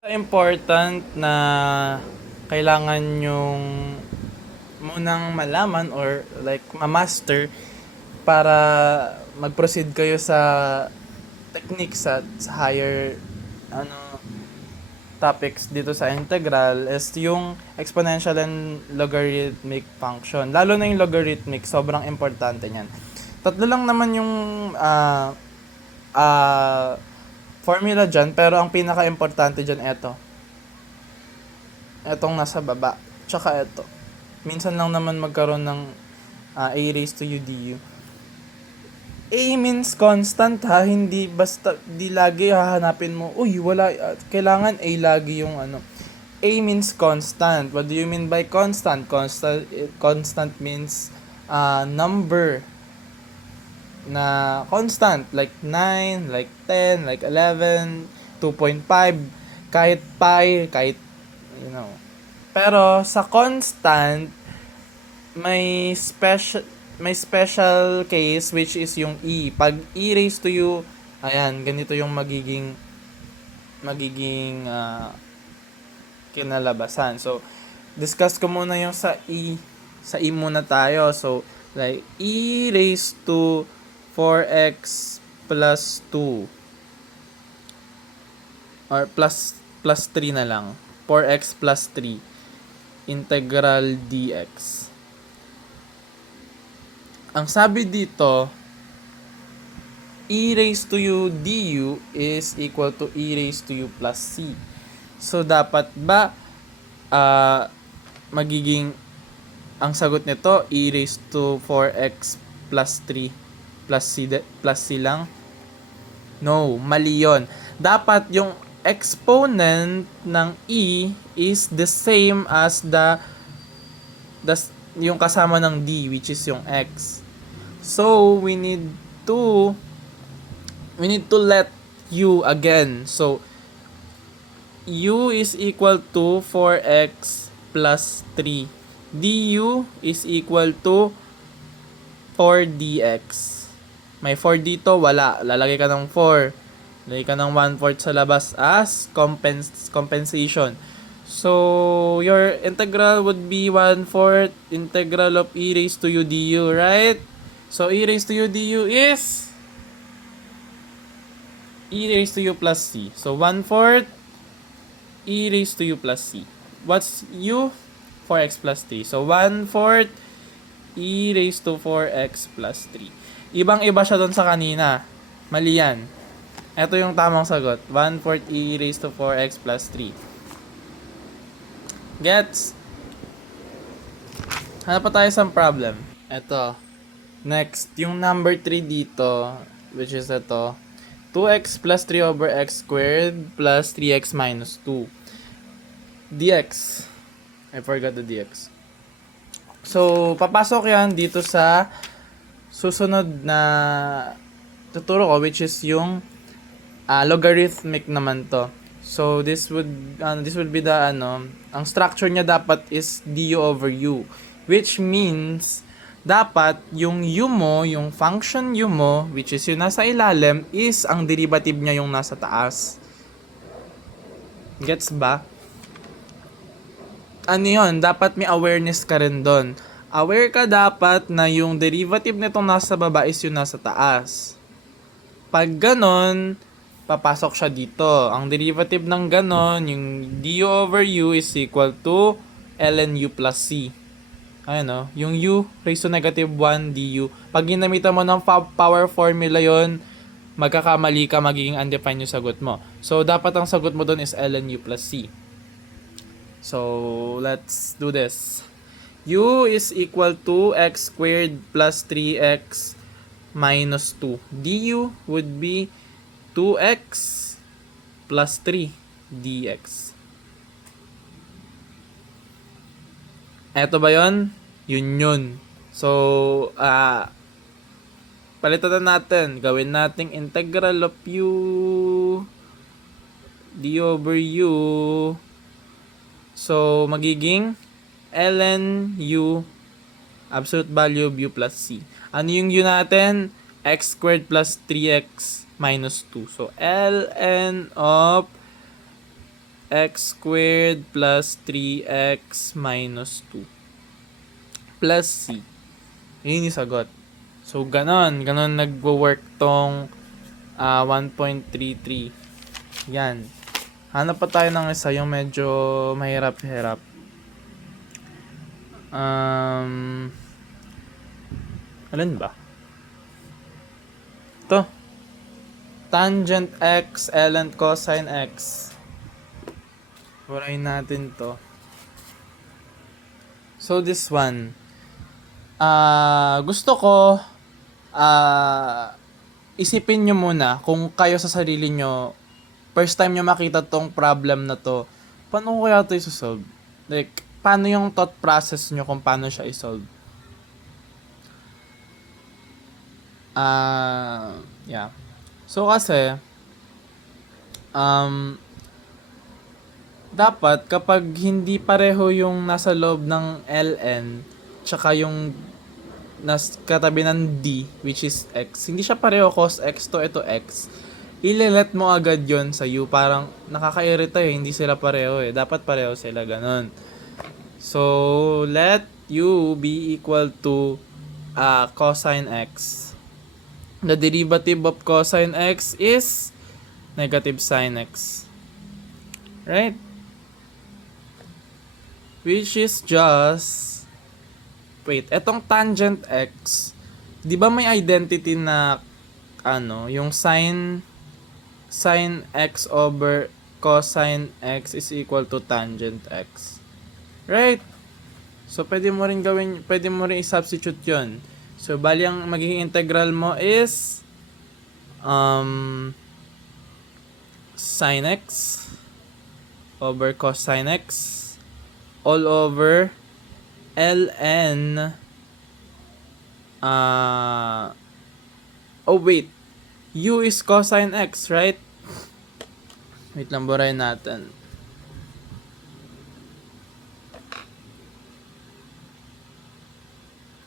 Important na kailangan yung munang malaman or like ma-master para mag-proceed kayo sa technique sa higher ano topics dito sa integral is yung exponential and logarithmic function. Lalo na yung logarithmic, sobrang importante niyan. Tatlo lang naman yung ah ah formula dyan, pero ang pinaka-importante dyan eto. Etong nasa baba. Tsaka eto. Minsan lang naman magkaroon ng a raised to u du. A means constant ha, hindi basta di lagi hahanapin mo, uy wala, kailangan A lagi yung ano. A means constant. What do you mean by constant? Constant means number na constant, like 9, like 10, like 11, 2.5, kahit pi, kahit you know. Pero sa constant may special case which is yung e. Pag e raised to u, ayan, ganito yung magiging kinalabasan. So, discuss ko muna yung sa e. Sa e muna tayo. So, like e raised to 4x plus 2 or plus 3 na lang. 4x plus 3 integral dx. Ang sabi dito, e raised to u du is equal to e raised to u plus c. So, dapat ba magiging ang sagot nito e raised to 4x plus 3 plus c lang? No, mali yun. Dapat yung exponent ng e is the same as yung kasama ng d, which is yung x. So, we need to let u again. So, u is equal to 4x plus 3. du is equal to 4 dx. May 4 dito, wala. Lalagay ka ng 4. Lalagay ka ng 1/4 sa labas as compensation. So, your integral would be 1/4 integral of e raised to u du, right? So, e raised to u du is e raised to u plus c. So, 1/4 e raised to u plus c. What's u? 4x plus 3. So, 1/4 e raised to 4x plus 3. Ibang-iba siya doon sa kanina. Mali yan. Ito yung tamang sagot. 1/4 e raised to 4x plus 3. Gets? Hanap pa tayo sa problem. Ito. Next, yung number 3 dito, which is ito. 2x plus 3 over x squared plus 3x minus 2. dx. I forgot the dx. So, papasok yan dito sa susunod na tuturo ko, which is yung logarithmic naman to. So, this would be the ang structure niya dapat is du over u, which means dapat yung u mo, yung function u mo, which is yung nasa ilalim, is ang derivative niya yung nasa taas. Gets ba? Ano yun? Dapat may awareness ka rin doon. Aware ka dapat na yung derivative nitong nasa baba is yung nasa taas. Pag ganon, papasok siya dito. Ang derivative ng ganon, yung du over u is equal to ln u plus c. Ayan o, yung u raised to negative 1 du. Pag ginamitan mo ng power formula yon, magkakamali ka, magiging undefined yung sagot mo. So, dapat ang sagot mo doon is ln u plus c. So, let's do this. U is equal to x squared plus 3x minus 2. Du would be 2x plus 3 dx. Eto ba yon? Yun. So, palitan na natin. Gawin nating integral of u d over u. So, magiging ln u absolute value of u plus c. Ano yung u natin? X squared plus 3x minus 2. So, ln of x squared plus 3x minus 2 plus c. Yun yung sagot. So, ganon nagwo-work tong 1.33. Yan. Hanap pa tayo ng isa yung medyo mahirap-hirap. Alin ba? Ito. Tangent x, ln cosine x. Burahin natin to. So, this one. Gusto ko isipin nyo muna kung kayo sa sarili nyo, first time nyo makita tong problem na to, paano ko kaya ito isosolve? Like, paano yung thought process nyo kung paano siya isolve? Yeah. So, kasi, dapat kapag hindi pareho yung nasa loob ng ln, tsaka yung katabi ng d, which is x, hindi siya pareho cos x to ito x, ilelet mo agad yon sa u. Parang nakakairita hindi sila pareho dapat pareho sila, ganun. So, let u be equal to cosine x. The derivative of cosine x is negative sine x. Right? Which is just, wait, etong tangent x, di ba may identity na yung sine x over cosine x is equal to tangent x. Right? So, pwede mo rin i-substitute yun. So, bali ang magiging integral mo is sine x over cosine x all over ln wait, u is cosine x, right? Wait lang, burahin natin.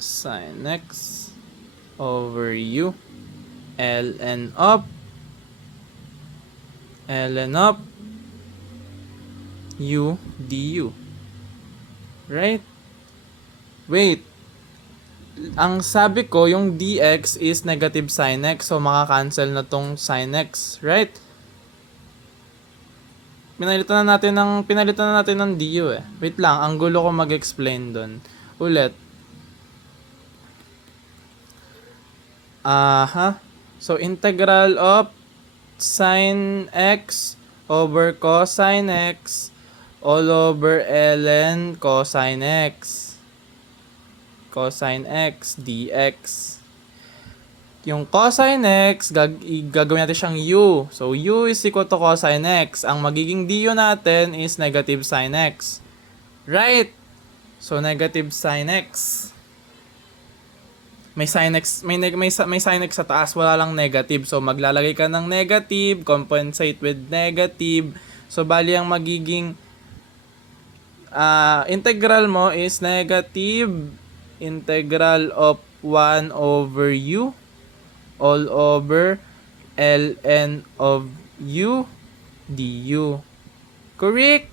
Sin x over u ln of u du. Right? Wait. Ang sabi ko, yung dx is negative sin x. So, makakancel na tong sin x. Right? Pinalitan na natin ng du Wait lang, ang gulo ko mag-explain dun. Ulit. So, integral of sin x over cosine x all over ln cosine x dx. Yung cosine x, gagawin natin siyang u. So, u is equal to cosine x. Ang magiging du natin is negative sin x. Right? So, negative sin x. May sin x, may sin x sa taas, wala lang negative. So, maglalagay ka ng negative, compensate with negative. So, bali ang magiging integral mo is negative integral of 1 over u all over ln of u du. Correct?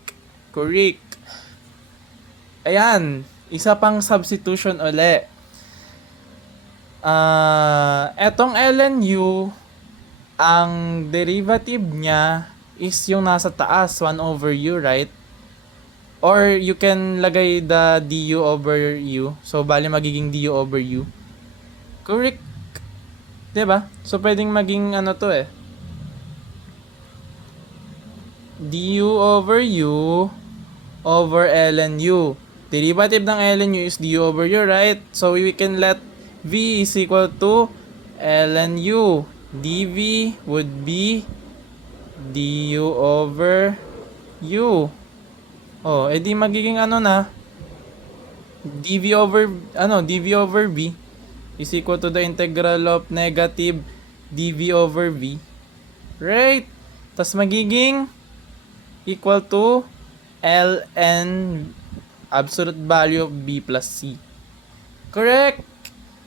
Correct. Ayan, isa pang substitution uli. Etong ln u, ang derivative niya is yung nasa taas, 1 over u, right? Or you can lagay the du over u. So, bali magiging du over u. Correct. Diba? So, pwedeng maging du over u over ln u. Derivative ng ln u is du over u, right? So, we can let v is equal to ln u. dv would be du over u. Oh, edi magiging dv over v is equal to the integral of negative dv over v. Right? Tas magiging equal to ln absolute value of b plus c. Correct?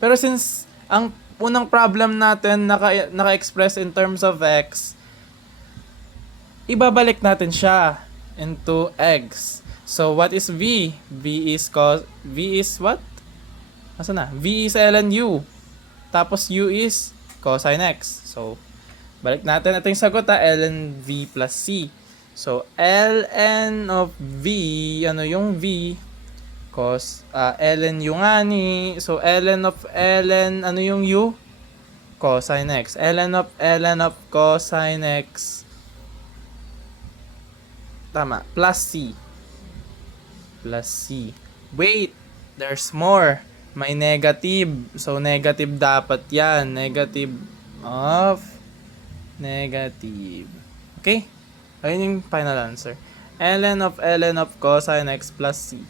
Pero since ang unang problem natin naka-express in terms of x, ibabalik natin siya. into x. So what is v? V is what? Asa na? V is ln u. Tapos u is cosine x. So balik natin, ito yung sagot ln v plus c. So ln of v, ano yung v? Ln u nga ni. So ln of ln, ano yung u? Cosine x. ln of cosine x. Tama. Plus c. Plus c. Wait! There's more. May negative. So, negative dapat yan. Negative of negative. Okay? Ayun yung final answer. ln of cosine x plus c.